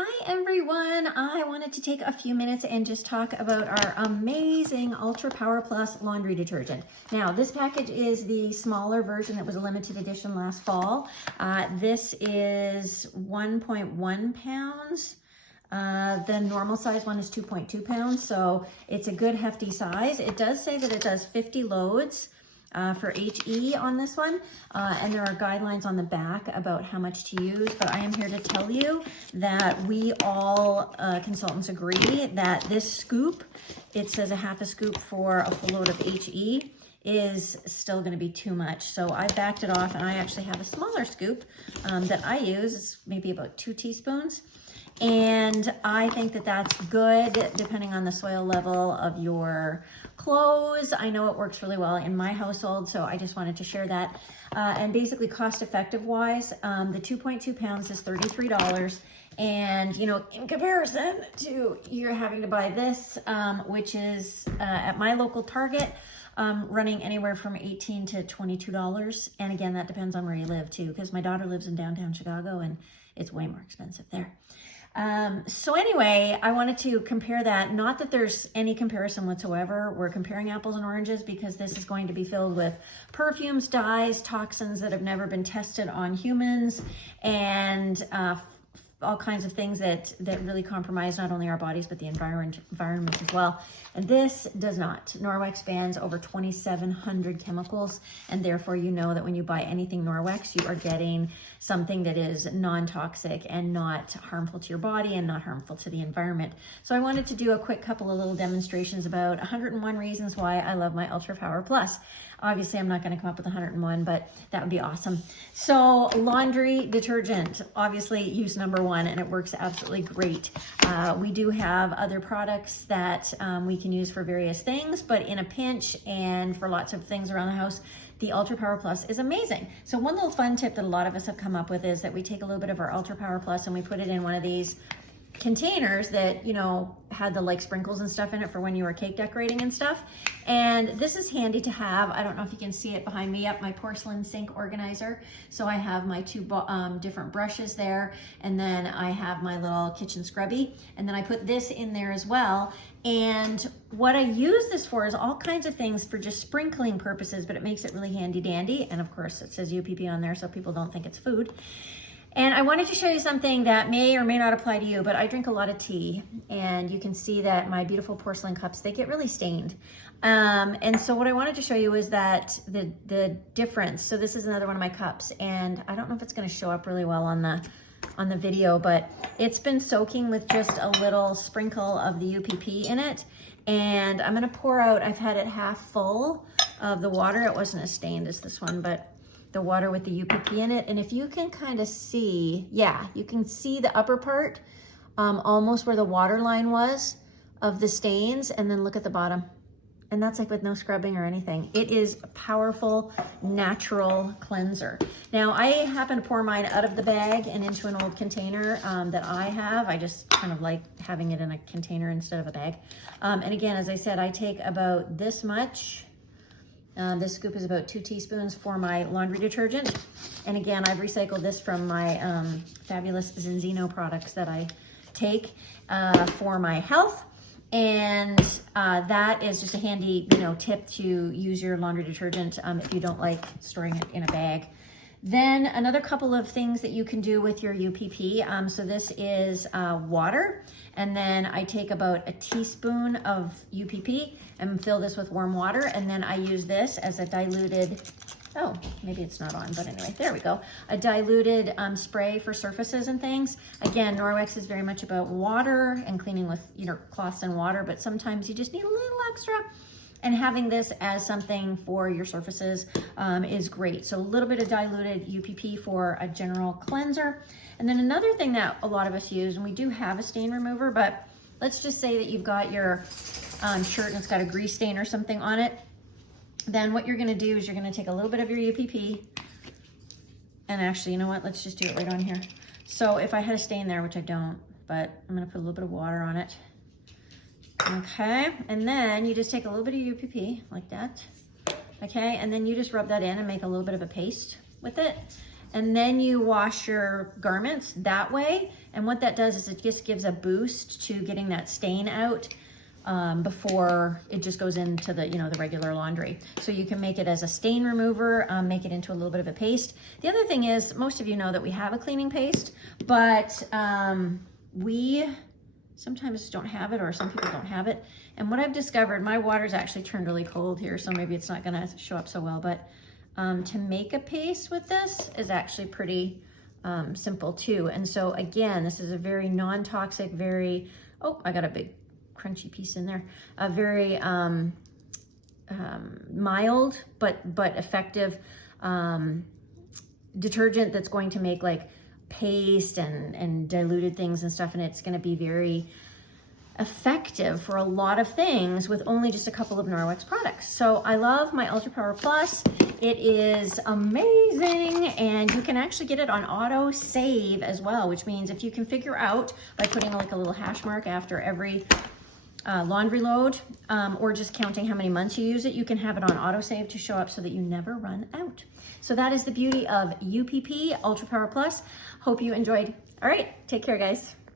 Hi everyone, I wanted to take a few minutes and just talk about our amazing Ultra Power Plus laundry detergent. Now this package is the smaller version that was a limited edition last fall. This is 1.1 pounds. The normal size one is 2.2 pounds, so it's a good hefty size. It does say that it does 50 loads. For HE on this one, and there are guidelines on the back about how much to use, but I am here to tell you that we all consultants agree that this scoop, it says a half a scoop for a full load of HE, is still going to be too much. So I backed it off, and I actually have a smaller scoop that I use. It's maybe about 2 teaspoons. And I think that that's good depending on the soil level of your clothes. I know it works really well in my household, so I just wanted to share that. And basically cost effective wise, the 2.2 pounds is $33. And, you know, in comparison to you're having to buy this, which is at my local Target, running anywhere from $18 to $22. And again, that depends on where you live too, because my daughter lives in downtown Chicago and it's way more expensive there. So anyway, I wanted to compare that. Not that there's any comparison whatsoever. We're comparing apples and oranges because this is going to be filled with perfumes, dyes, toxins that have never been tested on humans, and all kinds of things that really compromise not only our bodies, but the environment as well. And this does not. Norwex bans over 2,700 chemicals, and therefore you know that when you buy anything Norwex, you are getting something that is non-toxic and not harmful to your body and not harmful to the environment. So I wanted to do a quick couple of little demonstrations about 101 reasons why I love my Ultra Power Plus. Obviously, I'm not going to come up with 101, but that would be awesome. So laundry detergent, obviously use number one, and it works absolutely great. We do have other products that we can use for various things, but in a pinch and for lots of things around the house, the Ultra Power Plus is amazing. So one little fun tip that a lot of us have come up with is that we take a little bit of our Ultra Power Plus and we put it in one of these containers that, you know, had the like sprinkles and stuff in it for when you were cake decorating and stuff. And this is handy to have. I don't know if you can see it behind me. Yep, my porcelain sink organizer. So I have my two different brushes there, and then I have my little kitchen scrubby, and then I put this in there as well. And what I use this for is all kinds of things for just sprinkling purposes, but it makes it really handy dandy. And of course it says UPP on there so people don't think it's food. And I wanted to show you something that may or may not apply to you, but I drink a lot of tea, and you can see that my beautiful porcelain cups, they get really stained. And so what I wanted to show you is that the difference. So this is another one of my cups, and I don't know if it's going to show up really well on the video, but it's been soaking with just a little sprinkle of the UPP in it. And I'm going to pour out, I've had it half full of the water. It wasn't as stained as this one, but the water with the UPP in it. And if you can kind of see, yeah, you can see the upper part, almost where the water line was of the stains, and then look at the bottom. And that's like with no scrubbing or anything. It is a powerful, natural cleanser. Now, I happen to pour mine out of the bag and into an old container that I have. I just kind of like having it in a container instead of a bag. And again, as I said, I take about this much. This scoop is about 2 teaspoons for my laundry detergent. And again, I've recycled this from my fabulous Zinzino products that I take for my health. And that is just a handy, you know, tip to use your laundry detergent if you don't like storing it in a bag. Then another couple of things that you can do with your UPP. So this is water, and then I take about a teaspoon of UPP and fill this with warm water, and then I use this as a diluted, oh, maybe it's not on, but anyway, there we go. A diluted spray for surfaces and things. Again, Norwex is very much about water and cleaning with, you know, cloths and water, but sometimes you just need a little extra. And having this as something for your surfaces is great. So a little bit of diluted UPP for a general cleanser. And then another thing that a lot of us use, and we do have a stain remover, but let's just say that you've got your shirt and it's got a grease stain or something on it. Then what you're gonna do is you're gonna take a little bit of your UPP, and actually, you know what? Let's just do it right on here. So if I had a stain there, which I don't, but I'm gonna put a little bit of water on it. Okay, and then you just take a little bit of UPP like that. Okay, and then you just rub that in and make a little bit of a paste with it. and then you wash your garments that way. And what that does is it just gives a boost to getting that stain out before it just goes into the, you know, the regular laundry. So you can make it as a stain remover, make it into a little bit of a paste. The other thing is, most of you know that we have a cleaning paste, but we sometimes don't have it, or some people don't have it. And what I've discovered, my water's actually turned really cold here, so maybe it's not gonna show up so well, but to make a paste with this is actually pretty simple too. And so again, this is a very non-toxic, very, oh, I got a big crunchy piece in there, a very mild but effective detergent that's going to make like paste and diluted things and stuff, and it's going to be very effective for a lot of things with only just a couple of Norwex products. So I love my Ultra Power Plus. It is amazing, and you can actually get it on auto save as well, which means if you can figure out by putting like a little hash mark after every laundry load, or just counting how many months you use it, you can have it on auto save to show up so that you never run out. So that is the beauty of UPP Ultra Power Plus. Hope you enjoyed. All right, take care, guys.